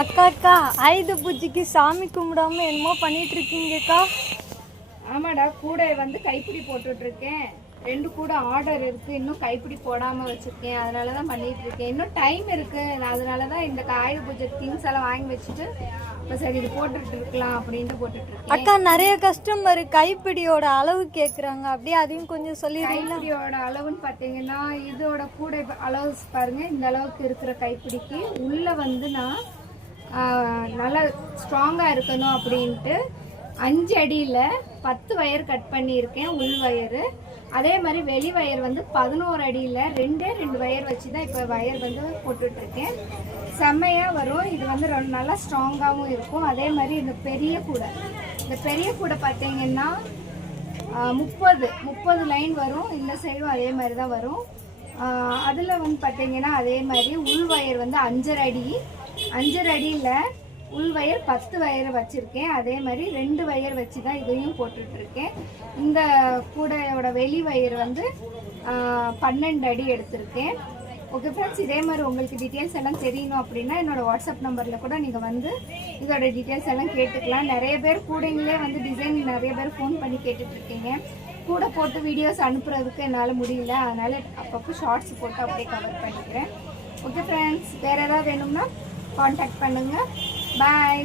அக்கா அக்கா ஆயுத பூஜைக்கு சாமி கும்பிடாம என்னமோ பண்ணிட்டு இருக்கீங்கக்கா? ஆமாடா, கூடை வந்து கைப்பிடி போட்டுட்டு இருக்கேன். 2 கூடை ஆர்டர் இருக்கு, இன்னும் கைப்பிடி போடாம வச்சிருக்கேன். அதனாலதான் பண்ணிட்டு இருக்கேன். இன்னும் டைம் இருக்கு. அதனாலதான் இந்த ஆயுத பூஜை திங்ஸ் எல்லாம் வாங்கி வச்சுட்டு இப்போ சரி இது போட்டுட்டு இருக்கலாம் அப்படின்ட்டு போட்டுட்டு இருக்கேன். அக்கா நிறைய கஸ்டமர் கைப்பிடியோட அளவு கேக்குறாங்க, அப்படியே அதையும் கொஞ்சம் சொல்லிடுறீங்களா? கைப்பிடியோட அளவுன்னு பார்த்தீங்கன்னா இதோட கூடை அளவு பாருங்க. இந்த அளவுக்கு இருக்கிற கைப்பிடிக்கு உள்ள வந்து நான் நல்லா ஸ்ட்ராங்காக இருக்கணும் அப்படின்ட்டு 5 அடியில் 10 வயர் கட் பண்ணியிருக்கேன், உள் வயரு. அதே மாதிரி வெளி வயர் வந்து 11 அடியில் 2 வயர் வச்சு தான் இப்போ வயர் வந்து போட்டுட்ருக்கேன். செம்மையாக வரும். இது வந்து நல்லா ஸ்ட்ராங்காகவும் இருக்கும். அதே மாதிரி இந்த பெரிய கூடை பார்த்தீங்கன்னா 30 லைன் வரும். இந்த சைடும் அதே மாதிரி தான் வரும். அதில் வந்து பார்த்தீங்கன்னா அதே மாதிரி உள் வயர் வந்து 5.5 அடியில் உள் வயர் 10 வயரை வச்சுருக்கேன். அதே மாதிரி 2 வயர் வச்சு தான் இதையும் போட்டுட்ருக்கேன். இந்த கூடையோட வெளி வயர் வந்து 12 அடி எடுத்திருக்கேன். ஓகே ஃப்ரெண்ட்ஸ், இதே மாதிரி உங்களுக்கு டீட்டெயில்ஸ் எல்லாம் தெரியணும் அப்படின்னா என்னோடய வாட்ஸ்அப் நம்பரில் கூட நீங்கள் வந்து இதோட டீட்டெயில்ஸ் எல்லாம் கேட்டுக்கலாம். நிறைய பேர் கூடைங்களே வந்து டிசைன் நிறைய பேர் ஃபோன் பண்ணி கேட்டுட்ருக்கீங்க. கூட போட்டு வீடியோஸ் அனுப்புறதுக்கு என்னால் முடியல, அதனால் அப்பப்போ ஷார்ட்ஸ் போட்டு அப்படியே கவர் பண்ணிக்கிறேன். ஓகே ஃப்ரெண்ட்ஸ், வேறு ஏதாவது வேணும்னா காண்டாக்ட் பண்ணுங்கள். பாய்.